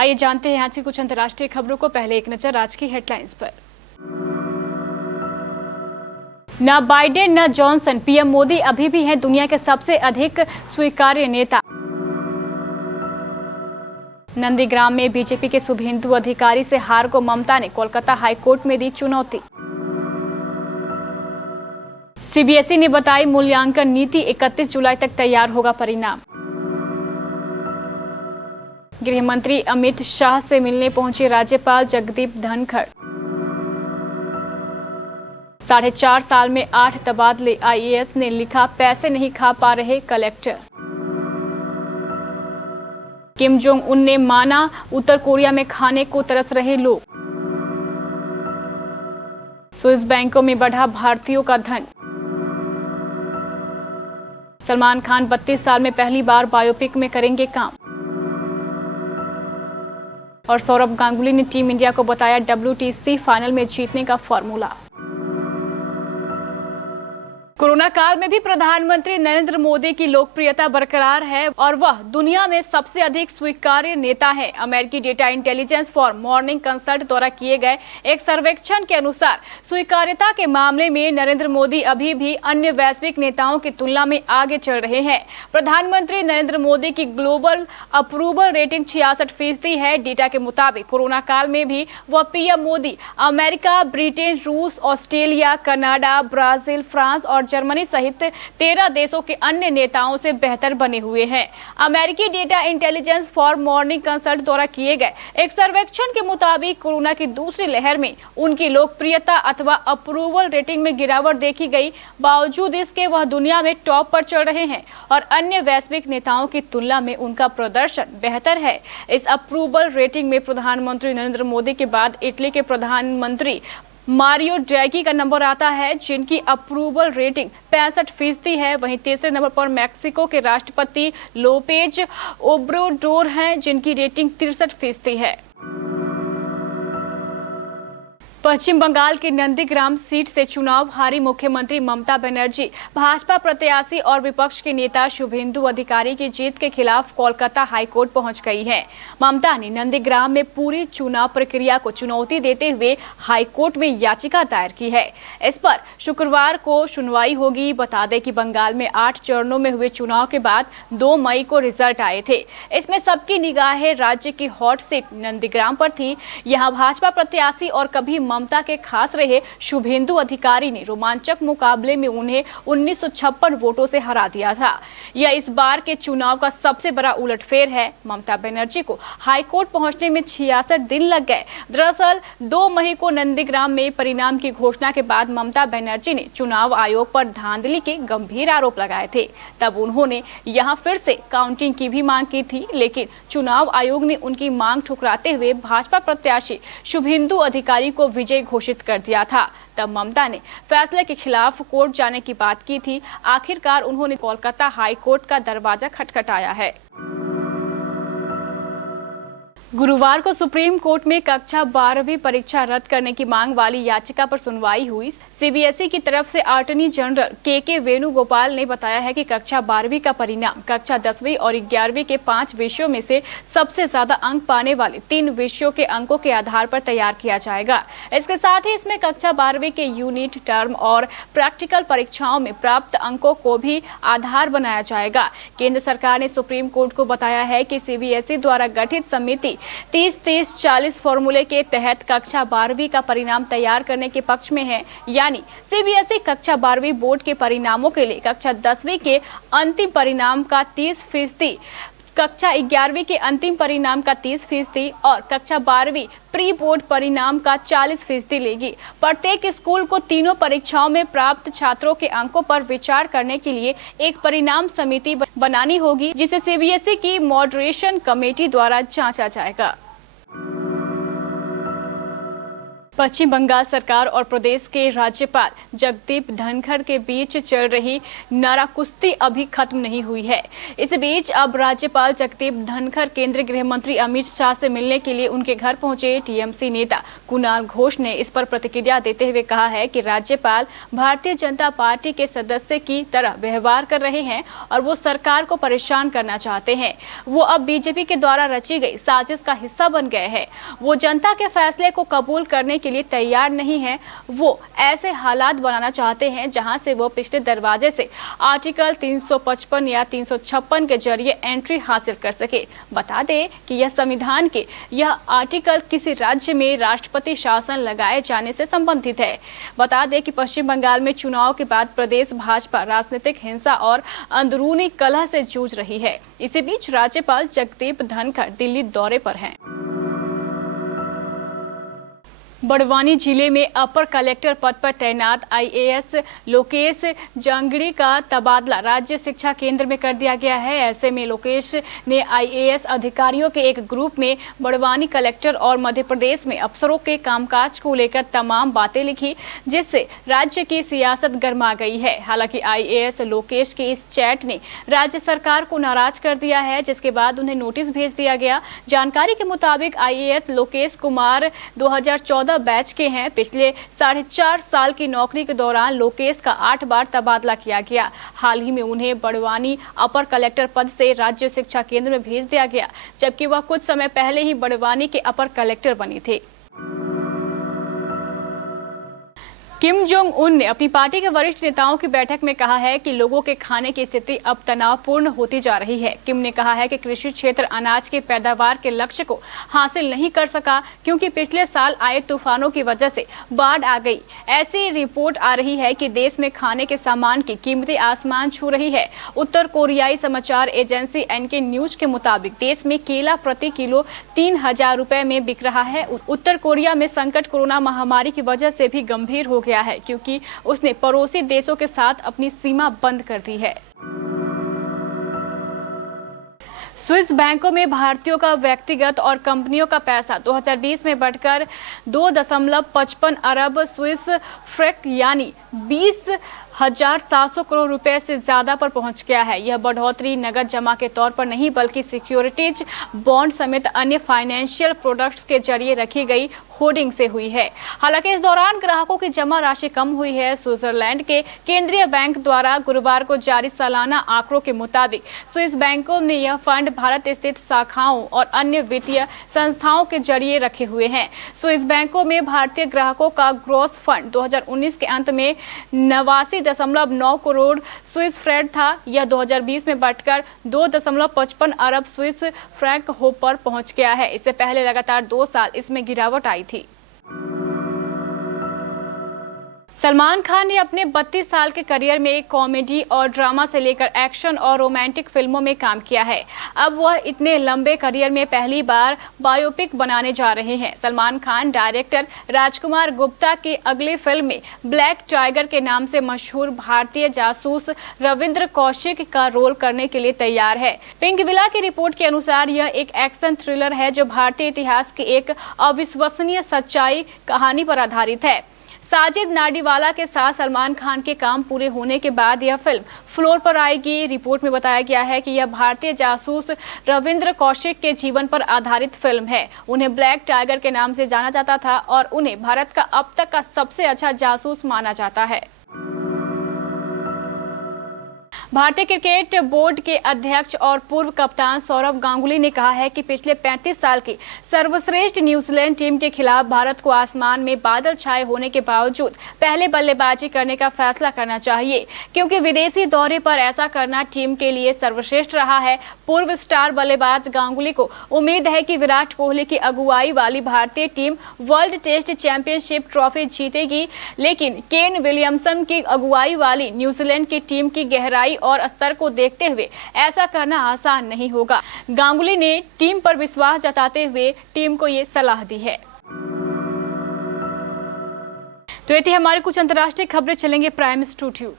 आइए जानते हैं आज की कुछ अंतर्राष्ट्रीय खबरों को। पहले एक नजर आज की हेडलाइंस पर। न बाइडेन न जॉनसन, पीएम मोदी अभी भी हैं दुनिया के सबसे अधिक स्वीकार्य नेता। नंदीग्राम में बीजेपी के शुभेंदु अधिकारी से हार को ममता ने कोलकाता हाईकोर्ट में दी चुनौती। सीबीएसई ने बताई मूल्यांकन नीति, 31 जुलाई तक तैयार होगा परिणाम। गृह मंत्री अमित शाह से मिलने पहुंचे राज्यपाल जगदीप धनखड़। 4.5 साल में 8 तबादले, आईएएस ने लिखा पैसे नहीं खा पा रहे कलेक्टर। किम जोंग उन ने माना उत्तर कोरिया में खाने को तरस रहे लोग। स्विस बैंकों में बढ़ा भारतीयों का धन। सलमान खान 32 साल में पहली बार बायोपिक में करेंगे काम। और सौरभ गांगुली ने टीम इंडिया को बताया WTC फाइनल में जीतने का फॉर्मूला। कोरोना काल में भी प्रधानमंत्री नरेंद्र मोदी की लोकप्रियता बरकरार है और वह दुनिया में सबसे अधिक स्वीकार्य नेता है। अमेरिकी data intelligence for morning consult द्वारा किए गए एक सर्वेक्षण के अनुसार स्वीकार्यता के मामले में नरेंद्र मोदी अभी भी अन्य वैश्विक नेताओं की तुलना में आगे चल रहे हैं। प्रधानमंत्री नरेंद्र मोदी की ग्लोबल अप्रूवल रेटिंग 66% है। डेटा के मुताबिक कोरोना काल में भी वह पीएम मोदी अमेरिका, ब्रिटेन, रूस, ऑस्ट्रेलिया, कनाडा, ब्राजील, फ्रांस और जर्मनी सहित 13 देशों के अन्य नेताओं से बेहतर बने हुए हैं। अमेरिकी data intelligence for morning consult द्वारा किए गए एक सर्वेक्षण के मुताबिक कोरोना की दूसरी लहर में उनकी लोकप्रियता अथवा अप्रूवल रेटिंग में गिरावट देखी गई। बावजूद इसके वह दुनिया में टॉप पर चल रहे हैं और अन्य वैश्विक नेताओं की तुलना में उनका प्रदर्शन बेहतर है। इस अप्रूवल रेटिंग में प्रधानमंत्री नरेंद्र मोदी के बाद इटली के प्रधानमंत्री मारियो ड्रैगी का नंबर आता है, जिनकी अप्रूवल रेटिंग 65% है। वहीं तीसरे नंबर पर मैक्सिको के राष्ट्रपति लोपेज ओब्राडोर हैं, जिनकी रेटिंग 63% है। पश्चिम बंगाल के नंदीग्राम सीट से चुनाव हारी मुख्यमंत्री ममता बनर्जी भाजपा प्रत्याशी और विपक्ष के नेता शुभेंदु अधिकारी की जीत के खिलाफ कोलकाता हाईकोर्ट पहुंच गई हैं। ममता ने नंदीग्राम में पूरी चुनाव प्रक्रिया को चुनौती देते हुए हाईकोर्ट में याचिका दायर की है। इस पर शुक्रवार को सुनवाई होगी। बता दें कि बंगाल में 8 चरणों में हुए चुनाव के बाद 2 मई को रिजल्ट आए थे। इसमें सबकी निगाहें राज्य की हॉट सीट नंदीग्राम पर थी। यहाँ भाजपा प्रत्याशी और कभी ममता के खास रहे शुभेंदु अधिकारी ने रोमांचक मुकाबले में उन्हें 1956 वोटों से हरा दिया था। यह इस बार के चुनाव का सबसे बड़ा उलटफेर है। ममता बनर्जी को हाईकोर्ट पहुंचने में 66 दिन लग गए। दरअसल 2 मई को नंदीग्राम में परिणाम की घोषणा के बाद ममता बनर्जी ने चुनाव आयोग पर धांधली के गंभीर आरोप लगाए थे। तब उन्होंने यहां फिर से काउंटिंग की भी मांग की थी, लेकिन चुनाव आयोग ने उनकी मांग ठुकराते हुए भाजपा प्रत्याशी शुभेंदु अधिकारी को विजय घोषित कर दिया था। तब ममता ने फैसले के खिलाफ कोर्ट जाने की बात की थी। आखिरकार उन्होंने कोलकाता हाई कोर्ट का दरवाजा खटखटाया है। गुरुवार को सुप्रीम कोर्ट में कक्षा 12वीं परीक्षा रद्द करने की मांग वाली याचिका पर सुनवाई हुई। सीबीएसई की तरफ से अटॉर्नी जनरल के वेणुगोपाल ने बताया है कि कक्षा 12वीं का परिणाम कक्षा 10वीं और 11वीं के 5 विषयों में से सबसे ज्यादा अंक पाने वाले 3 विषयों के अंकों के आधार पर तैयार किया जाएगा। इसके साथ ही इसमें कक्षा 12वीं के यूनिट, टर्म और प्रैक्टिकल परीक्षाओं में प्राप्त अंकों को भी आधार बनाया जाएगा। केंद्र सरकार ने सुप्रीम कोर्ट को बताया है कि सीबीएसई द्वारा गठित समिति 30-30-40 फॉर्मूले के तहत कक्षा 12वीं का परिणाम तैयार करने के पक्ष में है। यानी सीबीएसई कक्षा 12वीं बोर्ड के परिणामों के लिए कक्षा 10वीं के अंतिम परिणाम का 30%, कक्षा 11वीं के अंतिम परिणाम का 30% और कक्षा 12वीं प्री बोर्ड परिणाम का 40% लेगी। प्रत्येक स्कूल को तीनों परीक्षाओं में प्राप्त छात्रों के अंकों पर विचार करने के लिए एक परिणाम समिति बनानी होगी, जिसे सीबीएसई की मॉडरेशन कमेटी द्वारा जांचा जाएगा। पश्चिम बंगाल सरकार और प्रदेश के राज्यपाल जगदीप धनखड़ के बीच चल रही नाराकुश्ती अभी खत्म नहीं हुई है। इस बीच अब राज्यपाल जगदीप धनखड़ केंद्रीय गृह मंत्री अमित शाह से मिलने के लिए उनके घर पहुंचे। टीएमसी नेता कुणाल घोष ने इस पर प्रतिक्रिया देते हुए कहा है कि राज्यपाल भारतीय जनता पार्टी के सदस्य की तरह व्यवहार कर रहे हैं और वो सरकार को परेशान करना चाहते हैं। वो अब बीजेपी के द्वारा रची गई साजिश का हिस्सा बन गए हैं। वो जनता के फैसले को कबूल करने के लिए तैयार नहीं है। वो ऐसे हालात बनाना चाहते हैं जहां से वो पिछले दरवाजे से आर्टिकल 355 या 356 के जरिए एंट्री हासिल कर सके। बता दें कि यह संविधान के यह आर्टिकल किसी राज्य में राष्ट्रपति शासन लगाए जाने से संबंधित है। बता दें कि पश्चिम बंगाल में चुनाव के बाद प्रदेश भाजपा राजनीतिक हिंसा और अंदरूनी कलह से जूझ रही है। इसी बीच राज्यपाल जगदीप धनखड़ दिल्ली दौरे पर हैं। बड़वानी जिले में अपर कलेक्टर पद पर तैनात आईएएस लोकेश जांगड़ी का तबादला राज्य शिक्षा केंद्र में कर दिया गया है। ऐसे में लोकेश ने आईएएस अधिकारियों के एक ग्रुप में बड़वानी कलेक्टर और मध्य प्रदेश में अफसरों के कामकाज को लेकर तमाम बातें लिखी, जिससे राज्य की सियासत गर्मा गई है। हालांकि आईएएस लोकेश के इस चैट ने राज्य सरकार को नाराज कर दिया है, जिसके बाद उन्हें नोटिस भेज दिया गया। जानकारी के मुताबिक आईएएस लोकेश कुमार 2014 बैच के हैं। पिछले 4.5 साल की नौकरी के दौरान लोकेश का 8 बार तबादला किया गया। हाल ही में उन्हें बड़वानी अपर कलेक्टर पद से राज्य शिक्षा केंद्र में भेज दिया गया, जबकि वह कुछ समय पहले ही बड़वानी के अपर कलेक्टर बने थे। किम जोंग उन ने अपनी पार्टी के वरिष्ठ नेताओं की बैठक में कहा है कि लोगों के खाने की स्थिति अब तनावपूर्ण होती जा रही है। किम ने कहा है कि कृषि क्षेत्र अनाज की पैदावार के लक्ष्य को हासिल नहीं कर सका क्योंकि पिछले साल आए तूफानों की वजह से बाढ़ आ गई। ऐसी रिपोर्ट आ रही है कि देश में खाने के सामान की कीमतें आसमान छू रही है। उत्तर कोरियाई समाचार एजेंसी एनके न्यूज के मुताबिक देश में केला प्रति किलो 3000 रुपए में बिक रहा है। उत्तर कोरिया में संकट कोरोना महामारी की वजह से भी गंभीर हो गया है, क्योंकि उसने पड़ोसी देशों के साथ अपनी सीमा बंद कर दी है। स्विस बैंकों में भारतीयों का व्यक्तिगत और कंपनियों का पैसा 2020 में बढ़कर 2.55 अरब स्विस फ्रैंक यानी 20,700 करोड़ रुपए से ज्यादा पर पहुंच गया है। यह बढ़ोतरी नगद जमा के तौर पर नहीं बल्कि सिक्योरिटीज, बॉन्ड समेत अन्य फाइनेंशियल प्रोडक्ट्स के जरिए रखी गई होर्डिंग से हुई है। हालांकि इस दौरान ग्राहकों की जमा राशि कम हुई है। स्विट्जरलैंड के केंद्रीय बैंक द्वारा गुरुवार को जारी सालाना आंकड़ों के मुताबिक स्विस बैंकों ने यह फंड भारत स्थित शाखाओं और अन्य वित्तीय संस्थाओं के जरिए रखे हुए हैं। स्विस बैंकों में भारतीय ग्राहकों का ग्रॉस फंड 2019 के अंत में 89.9 करोड़ स्विस फ्रैंक था। यह 2020 में बढ़कर 2.55 अरब स्विस फ्रैंक पर पहुंच गया है। इससे पहले लगातार 2 साल इसमें गिरावट आई थी। सलमान खान ने अपने 32 साल के करियर में कॉमेडी और ड्रामा से लेकर एक्शन और रोमांटिक फिल्मों में काम किया है। अब वह इतने लंबे करियर में पहली बार बायोपिक बनाने जा रहे हैं। सलमान खान डायरेक्टर राजकुमार गुप्ता की अगली फिल्म में ब्लैक टाइगर के नाम से मशहूर भारतीय जासूस रविंद्र कौशिक का रोल करने के लिए तैयार है। पिंक विला की रिपोर्ट के अनुसार यह एक एक्शन थ्रिलर है जो भारतीय इतिहास की एक अविश्वसनीय सच्चाई कहानी पर आधारित है। साजिद नाडीवाला के साथ सलमान खान के काम पूरे होने के बाद यह फिल्म फ्लोर पर आएगी। रिपोर्ट में बताया गया है कि यह भारतीय जासूस रविंद्र कौशिक के जीवन पर आधारित फिल्म है। उन्हें ब्लैक टाइगर के नाम से जाना जाता था और उन्हें भारत का अब तक का सबसे अच्छा जासूस माना जाता है। भारतीय क्रिकेट बोर्ड के अध्यक्ष और पूर्व कप्तान सौरव गांगुली ने कहा है कि पिछले 35 साल की सर्वश्रेष्ठ न्यूजीलैंड टीम के खिलाफ भारत को आसमान में बादल छाए होने के बावजूद पहले बल्लेबाजी करने का फैसला करना चाहिए, क्योंकि विदेशी दौरे पर ऐसा करना टीम के लिए सर्वश्रेष्ठ रहा है। पूर्व स्टार बल्लेबाज गांगुली को उम्मीद है कि विराट कोहली की अगुवाई वाली भारतीय team world test championship trophy जीतेगी, लेकिन केन विलियमसन की अगुवाई वाली न्यूजीलैंड की टीम की गहराई और स्तर को देखते हुए ऐसा करना आसान नहीं होगा। गांगुली ने टीम पर विश्वास जताते हुए टीम को ये सलाह दी है। तो ये थी हमारी कुछ अंतर्राष्ट्रीय खबरें। चलेंगे प्राइम स्टूडियो।